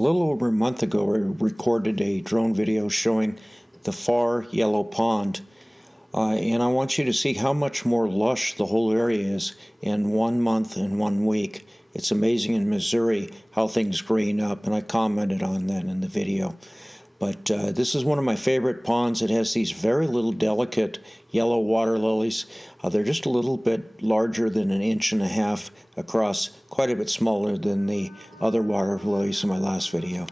A little over a month ago, I recorded a drone video showing the far yellow pond, and I want you to see how much more lush the whole area is in 1 month and 1 week. It's amazing in Missouri how things green up, and I commented on that in the video. But this is one of my favorite ponds. It has these very little delicate yellow water lilies. They're just a little bit larger than 1.5 inches across, quite a bit smaller than the other water lilies in my last video.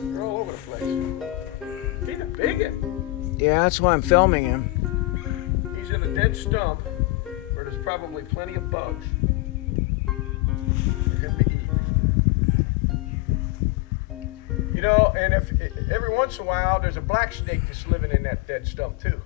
They're all over the place. He's a biggin'. Yeah, that's why I'm filming him. He's in a dead stump where there's probably plenty of bugs for him to eat. You know, and if every once in a while there's a black snake that's living in that dead stump too.